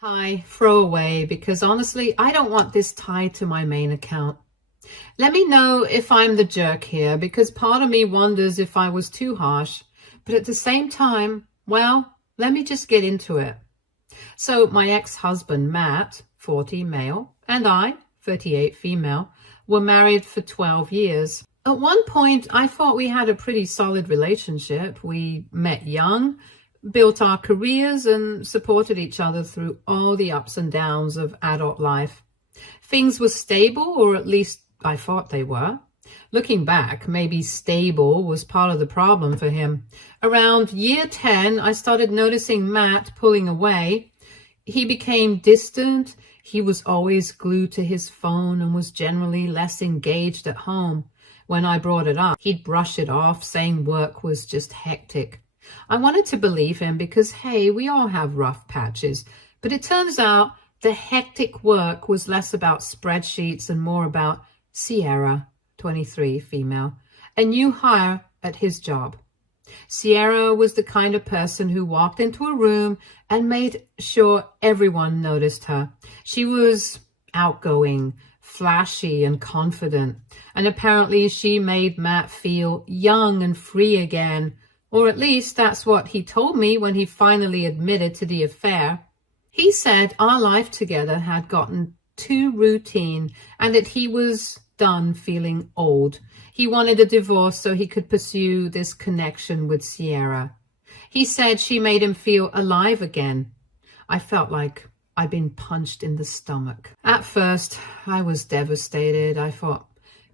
Hi, throw away because honestly, I don't want this tied to my main account. Let me know if I'm the jerk here because part of me wonders if I was too harsh, but at the same time, well, let me just get into it. So my ex-husband, Matt, 40 male, and I, 38 female, were married for 12 years. At one point, I thought we had a pretty solid relationship. We met young, built our careers, and supported each other through all the ups and downs of adult life. Things were stable, or at least I thought they were. Looking back, maybe stable was part of the problem for him. Around year 10, I started noticing Matt pulling away. He became distant. He was always glued to his phone and was generally less engaged at home. When I brought it up, he'd brush it off, saying work was just hectic. I wanted to believe him because, hey, we all have rough patches. But it turns out the hectic work was less about spreadsheets and more about Sierra, 23, female, a new hire at his job. Sierra was the kind of person who walked into a room and made sure everyone noticed her. She was outgoing, flashy, and confident, and apparently she made Matt feel young and free again, or at least that's what he told me when he finally admitted to the affair. He said our life together had gotten too routine and that he was done feeling old. He wanted a divorce so he could pursue this connection with Sierra. He said she made him feel alive again. I felt like I'd been punched in the stomach. At first, I was devastated. I thought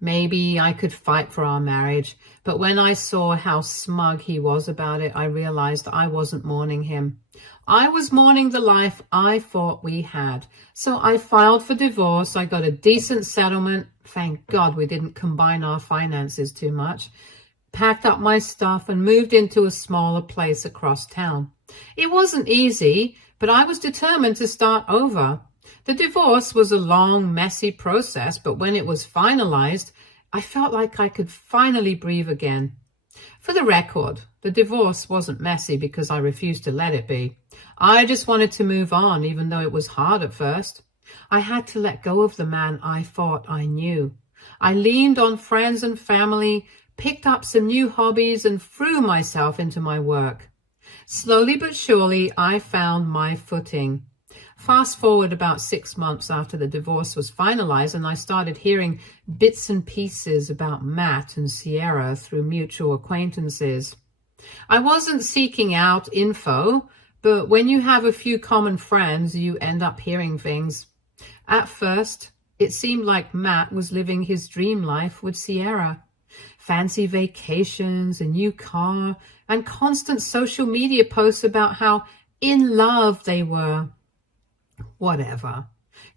maybe I could fight for our marriage. But when I saw how smug he was about it, I realized I wasn't mourning him. I was mourning the life I thought we had. So I filed for divorce. I got a decent settlement. Thank God we didn't combine our finances too much. Packed up my stuff and moved into a smaller place across town. It wasn't easy, but I was determined to start over. The divorce was a long, messy process, but when it was finalized, I felt like I could finally breathe again. For the record, the divorce wasn't messy because I refused to let it be. I just wanted to move on, even though it was hard at first. I had to let go of the man I thought I knew. I leaned on friends and family, picked up some new hobbies, and threw myself into my work. Slowly but surely, I found my footing. Fast forward about 6 months after the divorce was finalized, and I started hearing bits and pieces about Matt and Sierra through mutual acquaintances. I wasn't seeking out info, but when you have a few common friends, you end up hearing things. At first, it seemed like Matt was living his dream life with Sierra. Fancy vacations, a new car, and constant social media posts about how in love they were. Whatever.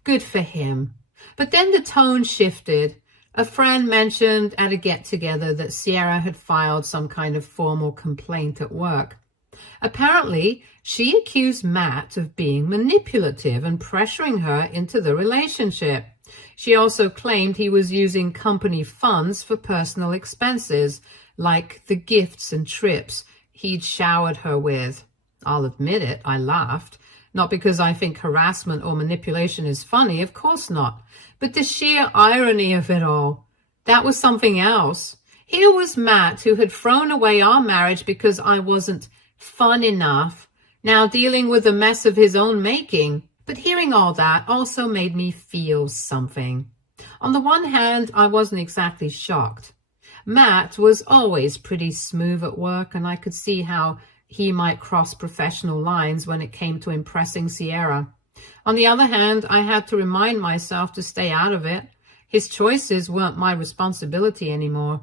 Good for him. But then the tone shifted. A friend mentioned at a get-together that Sierra had filed some kind of formal complaint at work. Apparently, she accused Matt of being manipulative and pressuring her into the relationship. She also claimed he was using company funds for personal expenses, like the gifts and trips he'd showered her with. I'll admit it, I laughed. Not because I think harassment or manipulation is funny, of course not, but the sheer irony of it all. That was something else. Here was Matt, who had thrown away our marriage because I wasn't fun enough, now dealing with a mess of his own making. But hearing all that also made me feel something. On the one hand, I wasn't exactly shocked. Matt was always pretty smooth at work, and I could see how he might cross professional lines when it came to impressing Sierra. On the other hand, I had to remind myself to stay out of it. His choices weren't my responsibility anymore.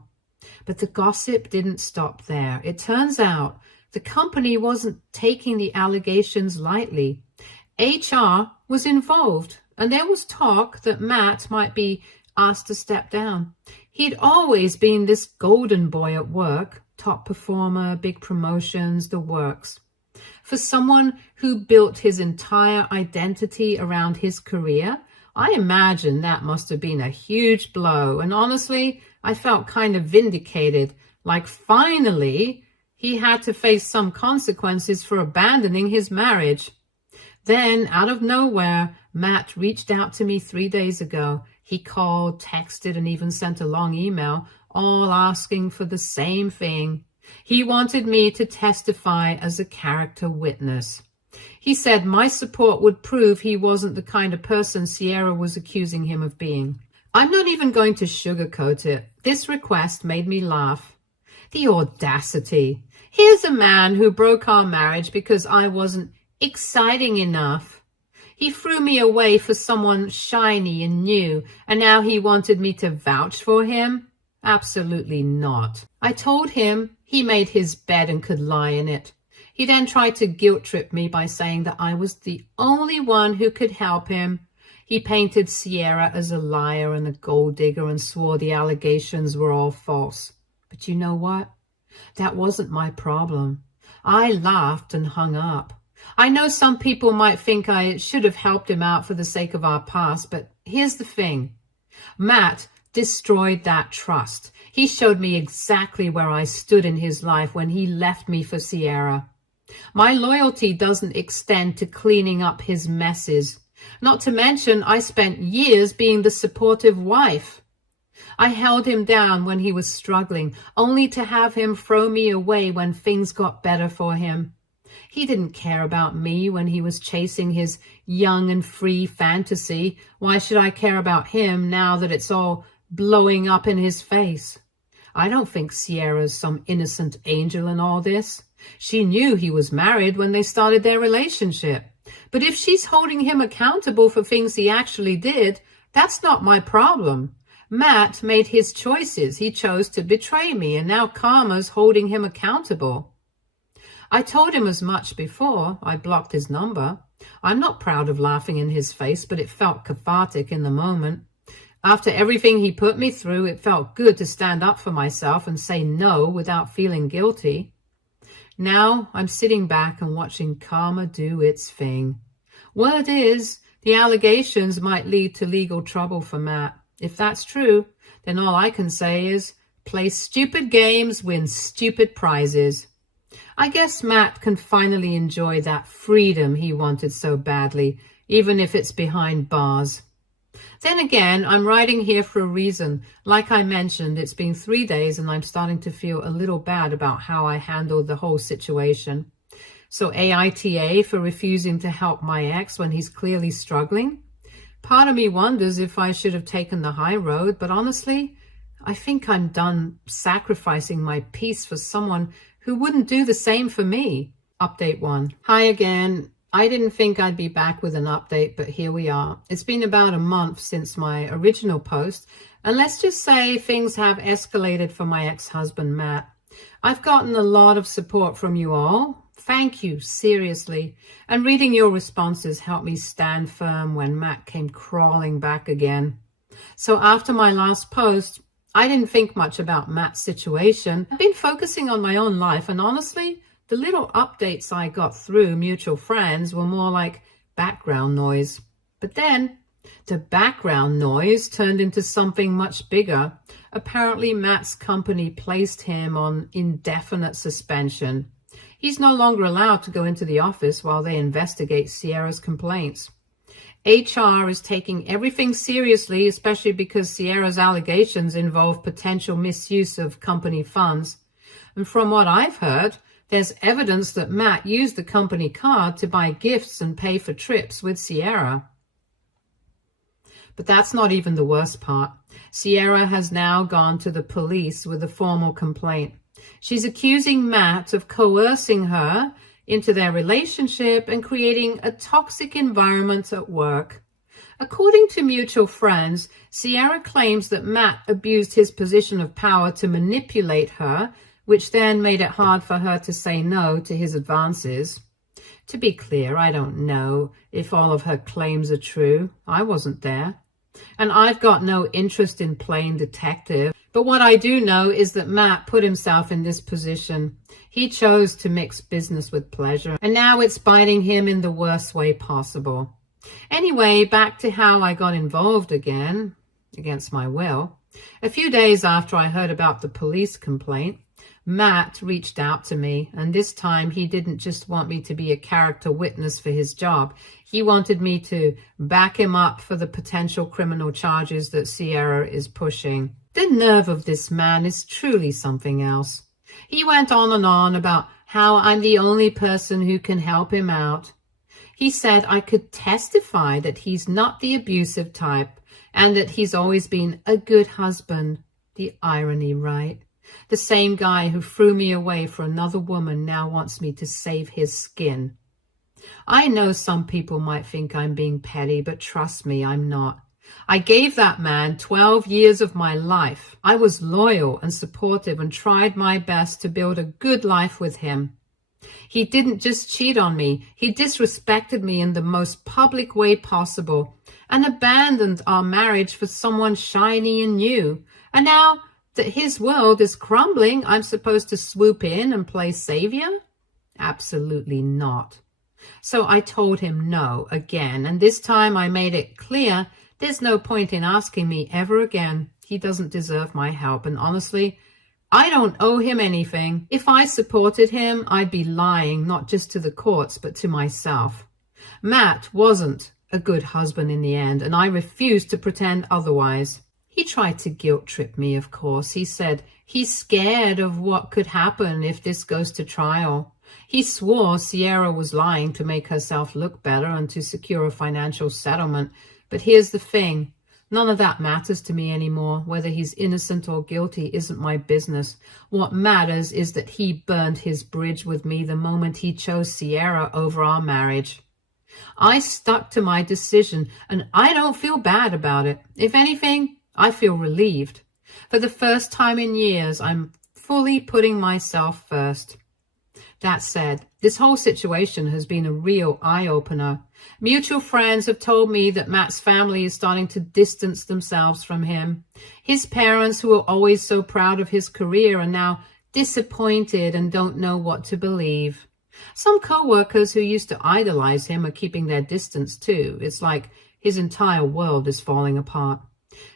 But the gossip didn't stop there. It turns out the company wasn't taking the allegations lightly. HR was involved, and there was talk that Matt might be asked to step down. He'd always been this golden boy at work, top performer, big promotions, the works. For someone who built his entire identity around his career, I imagine that must have been a huge blow. And honestly, I felt kind of vindicated, like finally he had to face some consequences for abandoning his marriage. Then, out of nowhere, Matt reached out to me 3 days ago. He called, texted, and even sent a long email, all asking for the same thing. He wanted me to testify as a character witness. He said my support would prove he wasn't the kind of person Sierra was accusing him of being. I'm not even going to sugarcoat it. This request made me laugh. The audacity. Here's a man who broke our marriage because I wasn't exciting enough. He threw me away for someone shiny and new, and now he wanted me to vouch for him? Absolutely not. I told him he made his bed and could lie in it. He then tried to guilt-trip me by saying that I was the only one who could help him. He painted Sierra as a liar and a gold digger and swore the allegations were all false. But you know what? That wasn't my problem. I laughed and hung up. I know some people might think I should have helped him out for the sake of our past, but here's the thing. Matt destroyed that trust. He showed me exactly where I stood in his life when he left me for Sierra. My loyalty doesn't extend to cleaning up his messes. Not to mention, I spent years being the supportive wife. I held him down when he was struggling, only to have him throw me away when things got better for him. He didn't care about me when he was chasing his young and free fantasy. Why should I care about him now that it's all blowing up in his face? I don't think Sierra's some innocent angel in all this. She knew he was married when they started their relationship. But if she's holding him accountable for things he actually did, that's not my problem. Matt made his choices. He chose to betray me, and now karma's holding him accountable. I told him as much before. I blocked his number. I'm not proud of laughing in his face, but it felt cathartic in the moment. After everything he put me through, it felt good to stand up for myself and say no without feeling guilty. Now I'm sitting back and watching karma do its thing. Word is, the allegations might lead to legal trouble for Matt. If that's true, then all I can say is, play stupid games, win stupid prizes. I guess Matt can finally enjoy that freedom he wanted so badly, even if it's behind bars. Then again, I'm writing here for a reason. Like I mentioned, it's been 3 days and I'm starting to feel a little bad about how I handled the whole situation. So AITA for refusing to help my ex when he's clearly struggling. Part of me wonders if I should have taken the high road, but honestly, I think I'm done sacrificing my peace for someone who wouldn't do the same for me. Update 1. Hi again. I didn't think I'd be back with an update, but here we are. It's been about a month since my original post, and let's just say things have escalated for my ex-husband, Matt. I've gotten a lot of support from you all. Thank you, seriously. And reading your responses helped me stand firm when Matt came crawling back again. So after my last post, I didn't think much about Matt's situation. I've been focusing on my own life, and honestly, the little updates I got through mutual friends were more like background noise. But then the background noise turned into something much bigger. Apparently, Matt's company placed him on indefinite suspension. He's no longer allowed to go into the office while they investigate Sierra's complaints. HR is taking everything seriously, especially because Sierra's allegations involve potential misuse of company funds. And from what I've heard, there's evidence that Matt used the company card to buy gifts and pay for trips with Sierra. But that's not even the worst part. Sierra has now gone to the police with a formal complaint. She's accusing Matt of coercing her into their relationship and creating a toxic environment at work. According to mutual friends, Sierra claims that Matt abused his position of power to manipulate her, which then made it hard for her to say no to his advances. To be clear, I don't know if all of her claims are true. I wasn't there. And I've got no interest in playing detective. But what I do know is that Matt put himself in this position. He chose to mix business with pleasure, and now it's biting him in the worst way possible. Anyway, back to how I got involved again, against my will. A few days after I heard about the police complaint, Matt reached out to me, and this time he didn't just want me to be a character witness for his job. He wanted me to back him up for the potential criminal charges that Sierra is pushing. The nerve of this man is truly something else. He went on and on about how I'm the only person who can help him out. He said I could testify that he's not the abusive type and that he's always been a good husband. The irony, right? The same guy who threw me away for another woman now wants me to save his skin. I know some people might think I'm being petty, but trust me, I'm not. I gave that man 12 years of my life. I was loyal and supportive and tried my best to build a good life with him. He didn't just cheat on me, he disrespected me in the most public way possible and abandoned our marriage for someone shiny and new. And now that his world is crumbling, I'm supposed to swoop in and play savior? Absolutely not. So I told him no again, and this time I made it clear there's no point in asking me ever again. He doesn't deserve my help, and honestly, I don't owe him anything. If I supported him, I'd be lying not just to the courts, but to myself. Matt wasn't a good husband in the end, and I refused to pretend otherwise. He tried to guilt trip me, of course. He said he's scared of what could happen if this goes to trial. He swore Sierra was lying to make herself look better and to secure a financial settlement. But here's the thing. None of that matters to me anymore. Whether he's innocent or guilty isn't my business. What matters is that he burned his bridge with me the moment he chose Sierra over our marriage. I stuck to my decision, and I don't feel bad about it. If anything, I feel relieved. For the first time in years, I'm fully putting myself first. That said, this whole situation has been a real eye-opener. Mutual friends have told me that Matt's family is starting to distance themselves from him. His parents, who are always so proud of his career, are now disappointed and don't know what to believe. Some co-workers who used to idolize him are keeping their distance too. It's like his entire world is falling apart.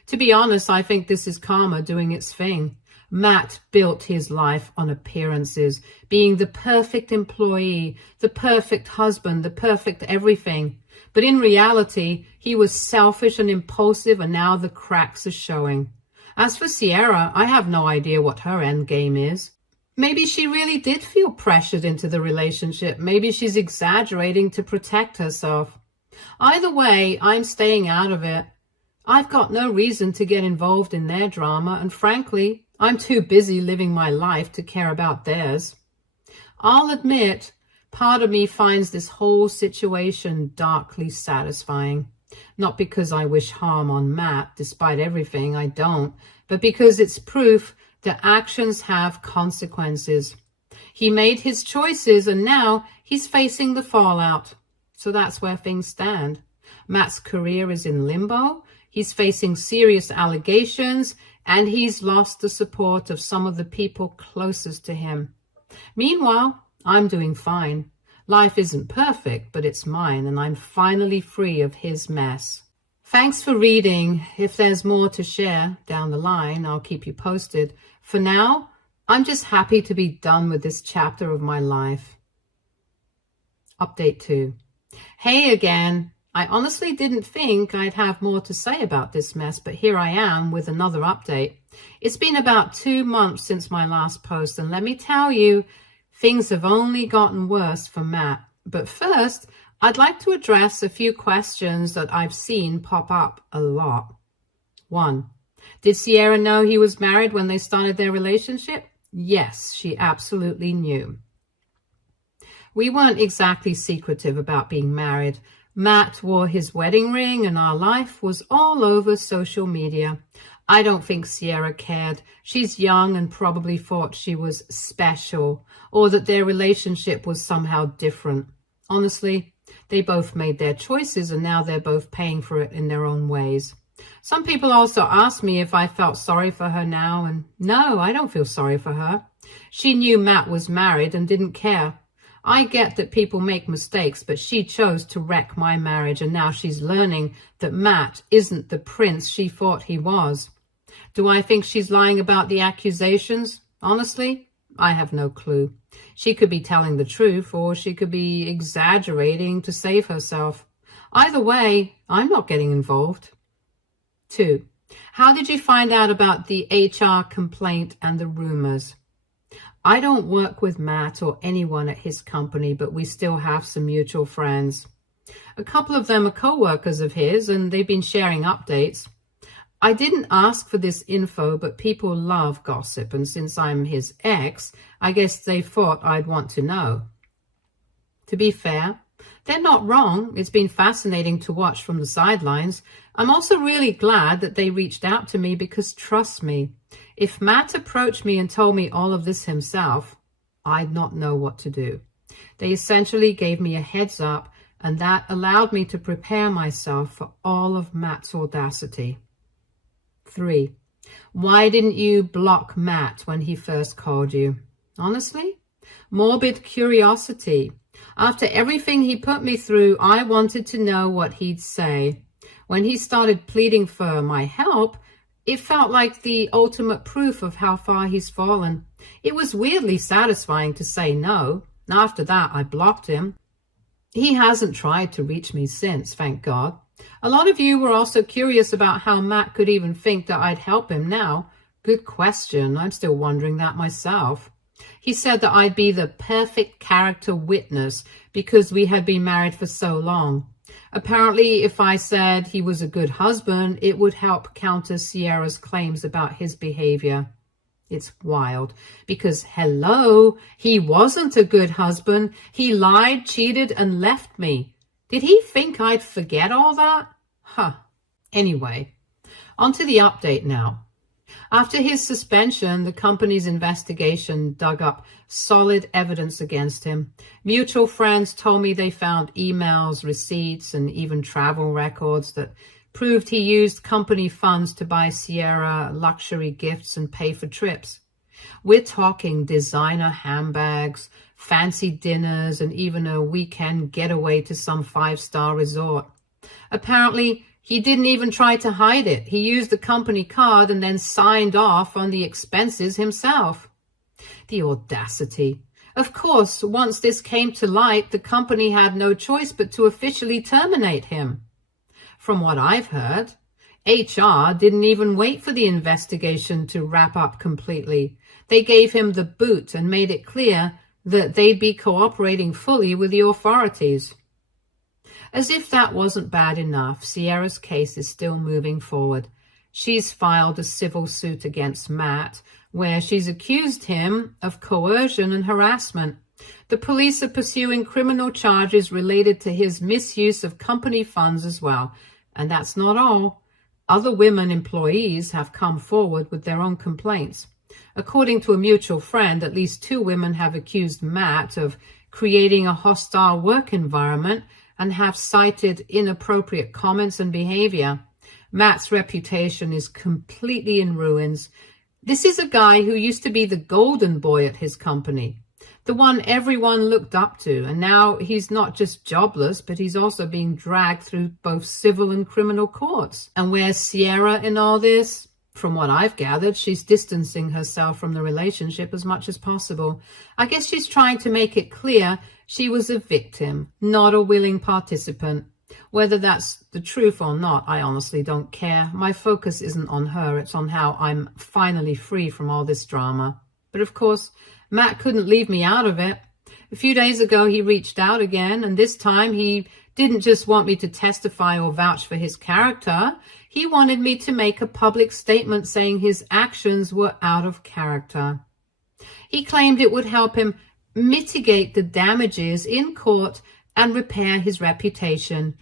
To be honest, I think this is karma doing its thing. Matt built his life on appearances, being the perfect employee, the perfect husband, the perfect everything. But in reality, he was selfish and impulsive, and now the cracks are showing. As for Sierra, I have no idea what her end game is. Maybe she really did feel pressured into the relationship. Maybe she's exaggerating to protect herself. Either way, I'm staying out of it. I've got no reason to get involved in their drama, and frankly, I'm too busy living my life to care about theirs. I'll admit, part of me finds this whole situation darkly satisfying. Not because I wish harm on Matt, despite everything, I don't, but because it's proof that actions have consequences. He made his choices, and now he's facing the fallout. So that's where things stand. Matt's career is in limbo. He's facing serious allegations, and he's lost the support of some of the people closest to him. Meanwhile, I'm doing fine. Life isn't perfect, but it's mine, and I'm finally free of his mess. Thanks for reading. If there's more to share down the line, I'll keep you posted. For now, I'm just happy to be done with this chapter of my life. Update 2. Hey again. I honestly didn't think I'd have more to say about this mess, but here I am with another update. It's been about 2 months since my last post, and let me tell you, things have only gotten worse for Matt. But first, I'd like to address a few questions that I've seen pop up a lot. 1. Did Sierra know he was married when they started their relationship? Yes, she absolutely knew. We weren't exactly secretive about being married. Matt wore his wedding ring, and our life was all over social media. I don't think Sierra cared. She's young and probably thought she was special, or that their relationship was somehow different. Honestly, they both made their choices, and now they're both paying for it in their own ways. Some people also asked me if I felt sorry for her now, and no, I don't feel sorry for her. She knew Matt was married and didn't care. I get that people make mistakes, but she chose to wreck my marriage, and now she's learning that Matt isn't the prince she thought he was. Do I think she's lying about the accusations? Honestly, I have no clue. She could be telling the truth, or she could be exaggerating to save herself. Either way, I'm not getting involved. 2. How did you find out about the HR complaint and the rumors? I don't work with Matt or anyone at his company, but we still have some mutual friends. A couple of them are co-workers of his, and they've been sharing updates. I didn't ask for this info, but people love gossip, and since I'm his ex, I guess they thought I'd want to know. To be fair, they're not wrong. It's been fascinating to watch from the sidelines. I'm also really glad that they reached out to me because, trust me, if Matt approached me and told me all of this himself, I'd not know what to do. They essentially gave me a heads up, and that allowed me to prepare myself for all of Matt's audacity. 3. Why didn't you block Matt when he first called you? Honestly, morbid curiosity. After everything he put me through, I wanted to know what he'd say. When he started pleading for my help, it felt like the ultimate proof of how far he's fallen. It was weirdly satisfying to say no. After that, I blocked him. He hasn't tried to reach me since, thank God. A lot of you were also curious about how Matt could even think that I'd help him now. Good question. I'm still wondering that myself. He said that I'd be the perfect character witness because we had been married for so long. Apparently, if I said he was a good husband, it would help counter Sierra's claims about his behavior. It's wild because, hello, he wasn't a good husband. He lied, cheated, and left me. Did he think I'd forget all that? Anyway, on to the update now. After his suspension, the company's investigation dug up solid evidence against him. Mutual friends told me they found emails, receipts, and even travel records that proved he used company funds to buy Sierra luxury gifts and pay for trips. We're talking designer handbags, fancy dinners, and even a weekend getaway to some 5-star resort. Apparently, he didn't even try to hide it. He used the company card and then signed off on the expenses himself. The audacity. Of course, once this came to light, the company had no choice but to officially terminate him. From what I've heard, HR didn't even wait for the investigation to wrap up completely. They gave him the boot and made it clear that they'd be cooperating fully with the authorities. As if that wasn't bad enough, Sierra's case is still moving forward. She's filed a civil suit against Matt, where she's accused him of coercion and harassment. The police are pursuing criminal charges related to his misuse of company funds as well. And that's not all. Other women employees have come forward with their own complaints. According to a mutual friend, at least 2 women have accused Matt of creating a hostile work environment and have cited inappropriate comments and behavior. Matt's reputation is completely in ruins. This is a guy who used to be the golden boy at his company, the one everyone looked up to, and now he's not just jobless, but he's also being dragged through both civil and criminal courts. And where's Sierra in all this? From what I've gathered, she's distancing herself from the relationship as much as possible. I guess she's trying to make it clear she was a victim, not a willing participant. Whether that's the truth or not, I honestly don't care. My focus isn't on her, it's on how I'm finally free from all this drama. But of course, Matt couldn't leave me out of it. A few days ago, he reached out again, and this time he didn't just want me to testify or vouch for his character. He wanted me to make a public statement saying his actions were out of character. He claimed it would help him mitigate the damages in court and repair his reputation.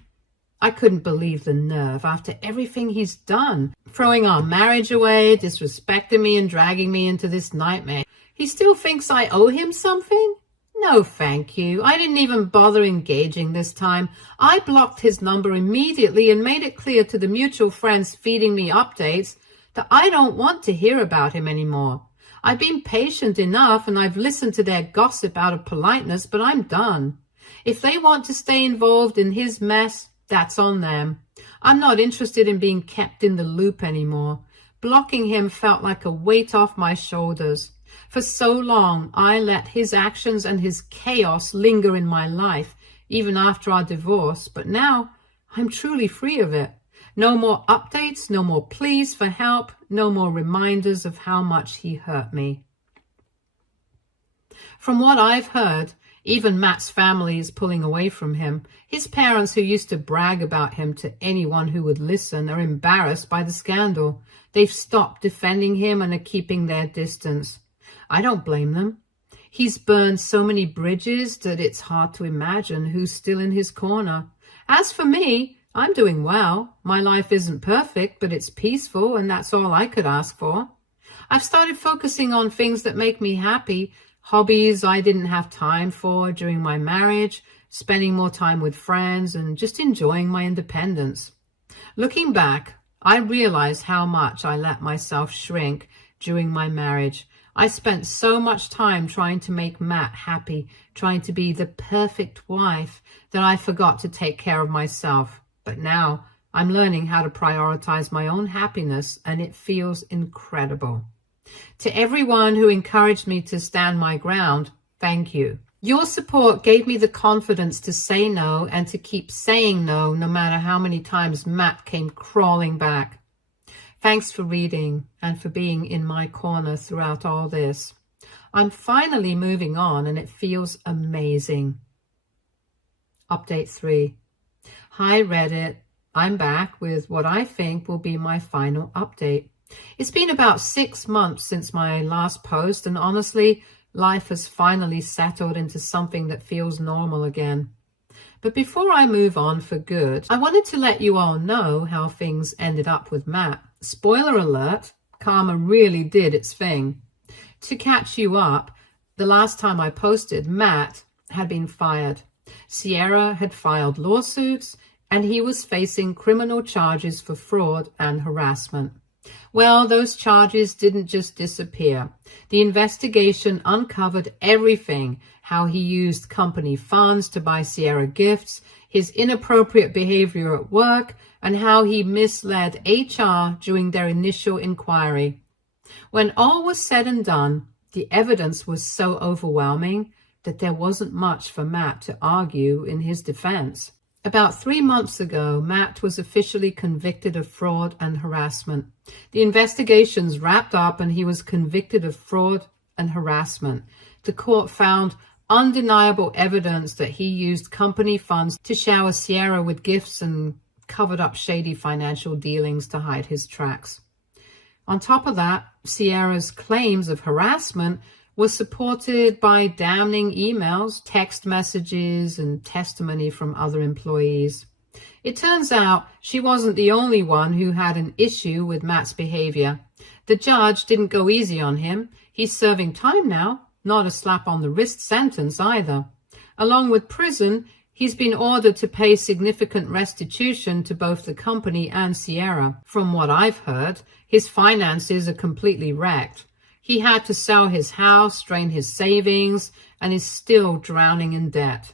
I couldn't believe the nerve after everything he's done, throwing our marriage away, disrespecting me and dragging me into this nightmare. He still thinks I owe him something? No, thank you. I didn't even bother engaging this time. I blocked his number immediately and made it clear to the mutual friends feeding me updates that I don't want to hear about him anymore. I've been patient enough and I've listened to their gossip out of politeness, but I'm done. If they want to stay involved in his mess, that's on them. I'm not interested in being kept in the loop anymore. Blocking him felt like a weight off my shoulders. For so long, I let his actions and his chaos linger in my life, even after our divorce, but now I'm truly free of it. No more updates, no more pleas for help, no more reminders of how much he hurt me. From what I've heard, even Matt's family is pulling away from him. His parents, who used to brag about him to anyone who would listen, are embarrassed by the scandal. They've stopped defending him and are keeping their distance. I don't blame them. He's burned so many bridges that it's hard to imagine who's still in his corner. As for me, I'm doing well. My life isn't perfect, but it's peaceful, and that's all I could ask for. I've started focusing on things that make me happy, hobbies I didn't have time for during my marriage, spending more time with friends, and just enjoying my independence. Looking back, I realized how much I let myself shrink during my marriage. I spent so much time trying to make Matt happy, trying to be the perfect wife, that I forgot to take care of myself. But now I'm learning how to prioritize my own happiness, and it feels incredible. To everyone who encouraged me to stand my ground, thank you. Your support gave me the confidence to say no and to keep saying no, no matter how many times Matt came crawling back. Thanks for reading and for being in my corner throughout all this. I'm finally moving on, and it feels amazing. Update 3. Hi Reddit. I'm back with what I think will be my final update. It's been about 6 months since my last post, and honestly, life has finally settled into something that feels normal again. But before I move on for good, I wanted to let you all know how things ended up with Matt. Spoiler alert, karma really did its thing. To catch you up, the last time I posted, Matt had been fired. Sierra had filed lawsuits, and he was facing criminal charges for fraud and harassment. Well, those charges didn't just disappear. The investigation uncovered everything: how he used company funds to buy Sierra gifts, his inappropriate behavior at work, and how he misled HR during their initial inquiry. When all was said and done, the evidence was so overwhelming that there wasn't much for Matt to argue in his defense. About 3 months ago, Matt was officially convicted of fraud and harassment. The investigations wrapped up, and he was convicted of fraud and harassment. The court found undeniable evidence that he used company funds to shower Sierra with gifts and covered up shady financial dealings to hide his tracks. On top of that, Sierra's claims of harassment was supported by damning emails, text messages, and testimony from other employees. It turns out she wasn't the only one who had an issue with Matt's behavior. The judge didn't go easy on him. He's serving time now, not a slap on the wrist sentence either. Along with prison, he's been ordered to pay significant restitution to both the company and Sierra. From what I've heard, his finances are completely wrecked. He had to sell his house, drain his savings, and is still drowning in debt.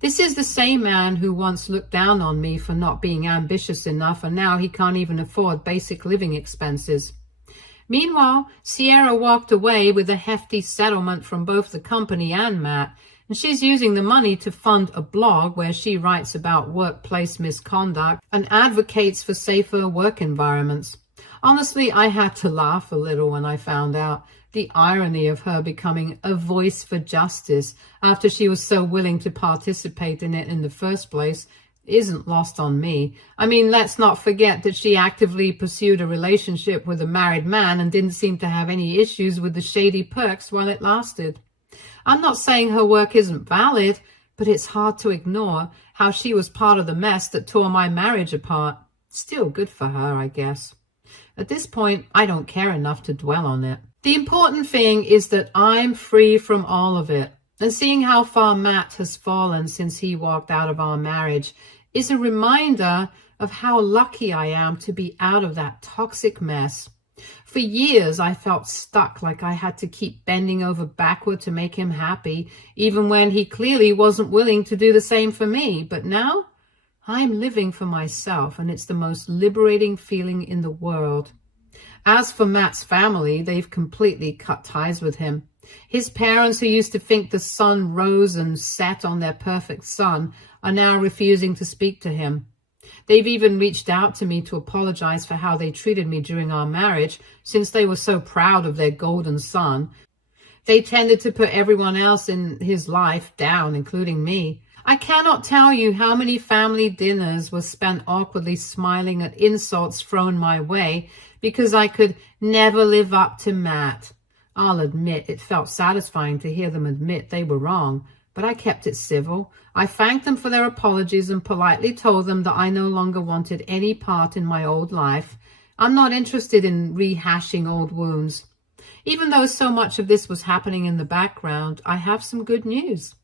This is the same man who once looked down on me for not being ambitious enough, and now he can't even afford basic living expenses. Meanwhile, Sierra walked away with a hefty settlement from both the company and Matt, and she's using the money to fund a blog where she writes about workplace misconduct and advocates for safer work environments. Honestly, I had to laugh a little when I found out. The irony of her becoming a voice for justice after she was so willing to participate in it in the first place isn't lost on me. I mean, let's not forget that she actively pursued a relationship with a married man and didn't seem to have any issues with the shady perks while it lasted. I'm not saying her work isn't valid, but it's hard to ignore how she was part of the mess that tore my marriage apart. Still good for her, I guess. At this point, I don't care enough to dwell on it. The important thing is that I'm free from all of it. And seeing how far Matt has fallen since he walked out of our marriage is a reminder of how lucky I am to be out of that toxic mess. For years, I felt stuck, like I had to keep bending over backward to make him happy, even when he clearly wasn't willing to do the same for me. But now, I'm living for myself, and it's the most liberating feeling in the world. As for Matt's family, they've completely cut ties with him. His parents, who used to think the sun rose and set on their perfect son, are now refusing to speak to him. They've even reached out to me to apologize for how they treated me during our marriage, since they were so proud of their golden son. They tended to put everyone else in his life down, including me. I cannot tell you how many family dinners were spent awkwardly smiling at insults thrown my way because I could never live up to Matt. I'll admit it felt satisfying to hear them admit they were wrong, but I kept it civil. I thanked them for their apologies and politely told them that I no longer wanted any part in my old life. I'm not interested in rehashing old wounds. Even though so much of this was happening in the background, I have some good news.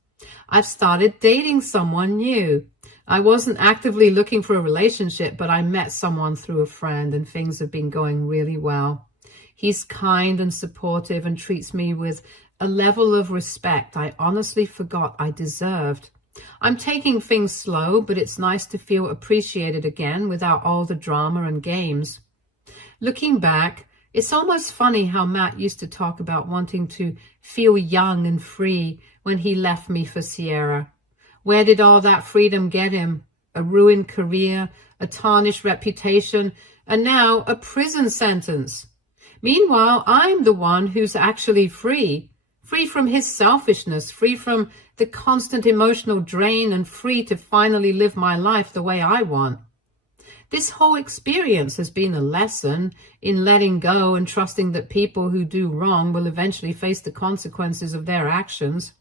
I've started dating someone new. I wasn't actively looking for a relationship, but I met someone through a friend and things have been going really well. He's kind and supportive and treats me with a level of respect I honestly forgot I deserved. I'm taking things slow, but it's nice to feel appreciated again without all the drama and games. Looking back, it's almost funny how Matt used to talk about wanting to feel young and free when he left me for Sierra. Where did all that freedom get him? A ruined career, a tarnished reputation, and now a prison sentence. Meanwhile, I'm the one who's actually free from his selfishness, free from the constant emotional drain, and free to finally live my life the way I want. This whole experience has been a lesson in letting go and trusting that people who do wrong will eventually face the consequences of their actions.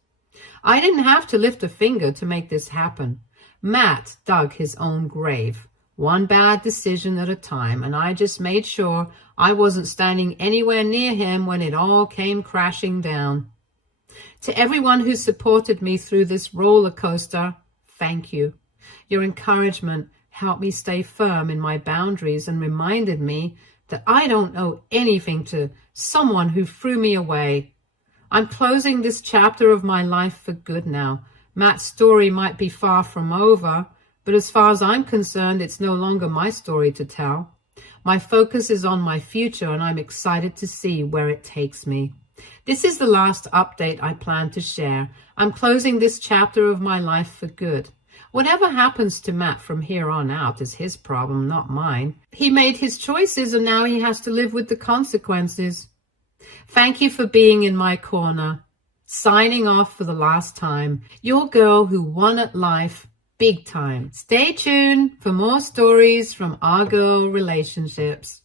I didn't have to lift a finger to make this happen. Matt dug his own grave, one bad decision at a time, and I just made sure I wasn't standing anywhere near him when it all came crashing down. To everyone who supported me through this roller coaster, thank you. Your encouragement helped me stay firm in my boundaries and reminded me that I don't owe anything to someone who threw me away. I'm closing this chapter of my life for good now. Matt's story might be far from over, but as far as I'm concerned, it's no longer my story to tell. My focus is on my future, and I'm excited to see where it takes me. This is the last update I plan to share. I'm closing this chapter of my life for good. Whatever happens to Matt from here on out is his problem, not mine. He made his choices, and now he has to live with the consequences. Thank you for being in my corner. Signing off for the last time. Your girl who won at life big time. Stay tuned for more stories from our girl relationships.